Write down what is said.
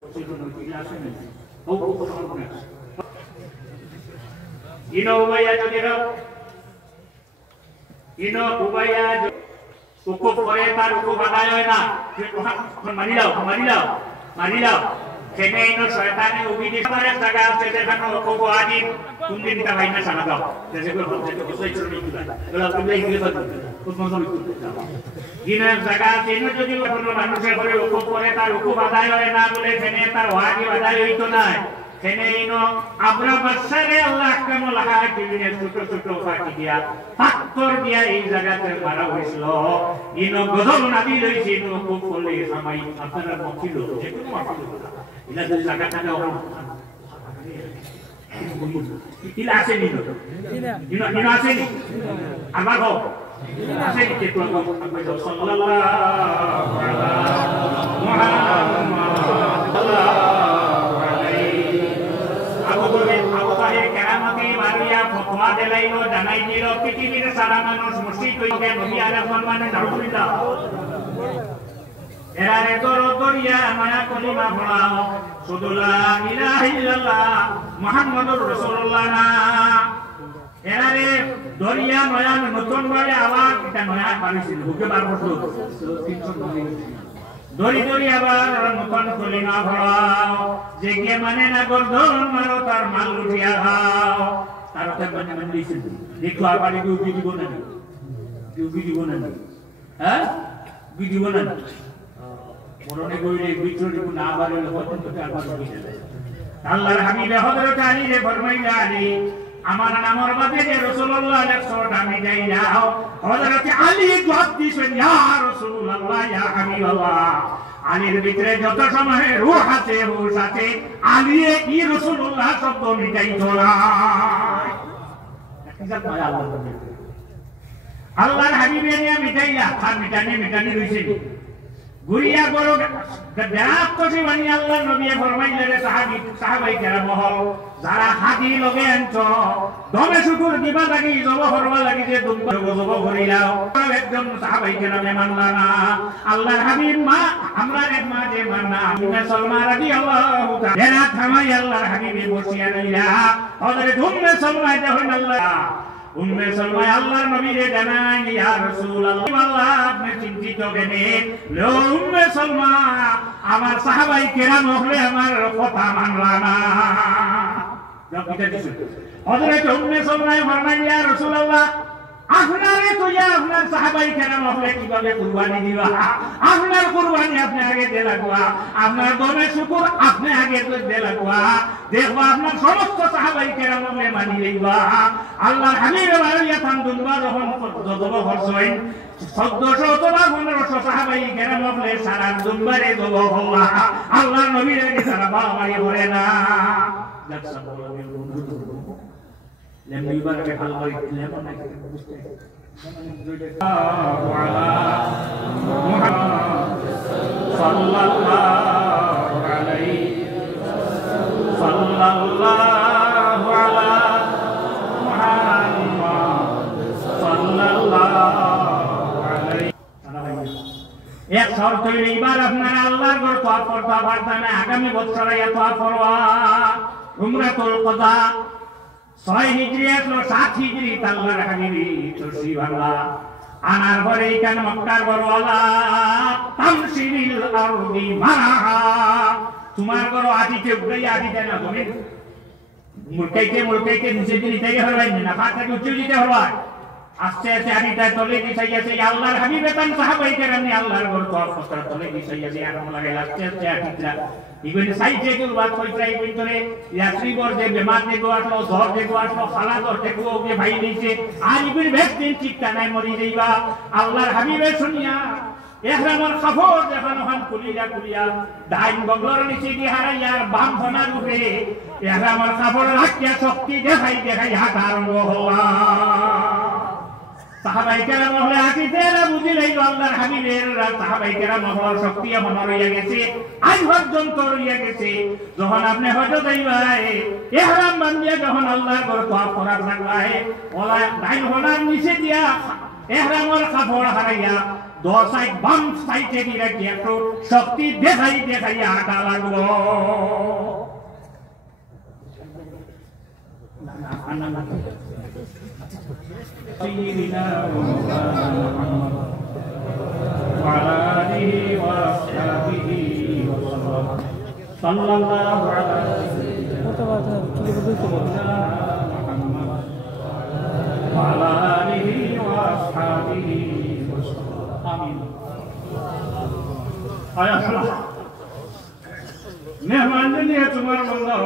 Ino ubaya jodiro, ino ubaya cukup koretar cukup batayo na, marilaw. Kene ino syaitan ubi di sana jaga sedekan koko adi, kundi kita kaina sana kau. Jadi kalau saya cermin juga, kalau kita ini kita usman itu. Ino jaga ino jadi kalau manusia kalau cukup koretar cukup batayo na boleh kene tar wagi batayo itu naik. Kene ino abra basare Allah kamu laha kibine suto paki dia faktor dia এই জায়গাতে মারা হইছিল ino গজল নাবি লইছি ino খুব বলে সামাই আপনারা মকিল যে কোনো মাকিল এটা যদি জায়গাটা ওরা ইলা আছে নি ino আছে নি আমার গো আছে নি কেতু আমরা সাল্লাল্লাহু আলাইহি Muhammad Delailo danai dilo prithiwir sara manush mushrik hoye nabi ala সম্মানে নাউজুবিল্লাহ এরারে দরিয়া মায়া কলিমা পড়াও শুধু লা ইলাহা ইল্লাল্লাহ মুহাম্মাদুর রাসূলুল্লাহ না এরারে দরিয়া নয়া নতুন ভাবে আবার এটা নয়া বানিয়েছিল বুকে বার বছর 300 দরি আবার নতুন কলিমা পড়াও যে কে মানে না গর্দন মারো তার মাল লুটিয়া খাও তারতে মানে দিয়েছেন দেখো আবার কি উবি দিব না হ্যাঁ উবি দিব না মরণে কইলে বিচর দিব না আবার হতেন তো আবার উবি দেয় আল্লাহর হাবিব হযরত আলী রে ফরমাইলা আলী আমার নামের বাদে যে রাসূলুল্লাহ 100 আমি যাই না হযরত আলী জবাব দিয়েছেন ইয়া রাসূলুল্লাহ ইয়া হাবিবাল্লাহ আলীর ভিতরে যত সময় রূহ আছে হুশ আছে আলী কি রাসূলুল্লাহ শব্দ মিটাই তোলা আল্লাহর হাবিবের নিয়ে মিটাইলা আর মিটানি রইছে গুরিয়া গরো দেরাত তো বানি আল্লাহর নবী ফরমাইলেন সাহাবাই কেরাম হল যারা হাদি লগে আনছ দমে শুকুর দিবা লাগি জব করবা লাগি যে দুম্বা জব করিলাও একদম সাহাবাই কেরামে মানলা না আল্লাহর হাবিব মা আমরা এক মা যে মাননা উম্মে সালমা রাদিয়াল্লাহু তাআলা দেরাত থামাই আল্লাহর হাবিবে বসিয়া নিলা হযরত উম্মে সালমা যখন উম্মে সালমা আল্লাহর নবীরে জানাই ইয়া রাসূলুল্লাহ আপনি চিন্তিত কেন লো উম্মে সালমা আমার সাহাবাই কেরাম হলে আমার কথা মানলা না হযরত উম্মে সালমা ফরমাইলেন ইয়া রাসূলুল্লাহ আপনারে তো ইয়া আপনার সাহাবাই কেরাম হলে কিভাবে কুরবানি দিবা আপনার কুরবানি আপনি আগে দে লাগবা আপনার দমে শুকর আপনি আগে দে লাগবা দেখবা আপনার সমস্ত সাহাবাই কেরাম হলে মানি লইবা আল্লাহর হাবিব আলাইহিস সালাম দুনবার যখন যতব করছেন 1400 অথবা 1500 সাহাবাই কেরাম হলে সারা দুনবারে যব হওয়া আল্লাহর নবীর কাছে সারা বাড়ি করে না যাক লেমন ইবারকে ভালো করে লেমন নাকি বুঝতে সাল্লাল্লাহু আলাইহি সাল্লাল্লাহু আলা মুহাম্মদ সাল্লাল্লাহু আলাইহি এক শর্ত এবার আপনারা আল্লাহর ঘর তওয়াফ করতে পারবেন আগামী বছরে তওয়াফ করবা উমরাতুল কদা 6 হিজরি 7 হিজরি আল্লাহর হাবিবি তশরিফ আনলা আনার পরে কেন মক্কার বড়ওয়ালা তামসিরিল আরদি মারাহা তোমার বড় আদিতে উড়াই আদিতে না তুমি মুলকাইতে নিচে দিতে হরবাই না পাতাকে উঁচু দিতে হরবাই আস্তে আস্তে আদিতে তলে দিছাইয়াছে আল্লাহর হাবিবে তান সাহাবাই কেরামে আল্লাহর ঘর তওয়াফ তলে দিছাইয়াছে আরাম লাগে আস্তে আস্তে আদিতরা ইবনে সাইদ যেগুলো বাত কইরা এই ভিতরে ইয়াসরিবর যে বেমার দেখো আসলো জ্বর দেখো আসলো খালা জ্বর দেখো ওকে ভাই দিয়েছে আর ইবনে ভ্যাকসিন ঠিকটা নাই মরি যাইবা আল্লাহর হাবিবে শুনিয়া ইহরামের কাপড় দেখানো হন কুলিয়া ডাইন বগলর নিচে দিয়ে হারাইয়ার বাম ধনার উপরে ইহরামের কাপড় রাখিয়া শক্তি দেখাই হাত আরম্ভ হওয়া সাহাবাই কেরাম হলে আকিতেরা বুঝিলেই আল্লাহর হাবিবের সাহাবাই কেরাম হওয়ার শক্তি এমন রইয়া গেছে আজ পর্যন্ত রইয়া গেছে যখন আপনি হয়তো যাইবাই ইহরাম বান্ধিয়া যখন আল্লাহর ঘর তওয়াফ করার লাগবাই ওলা ডাইন হনার নিচে দিয়া এহরামর কাপড় হারাইয়া দো সাইড বাম সাইডে দিয়ে কি একটু শক্তি দেখাইয়া হাঁটা লাগলো سيدنا ومولانا محمد وعلى آله وأصحابه وسلم صلى الله على سيدنا محمد وعلى آله وأصحابه وسلم آمين آية الله مهمان جنية تمر الله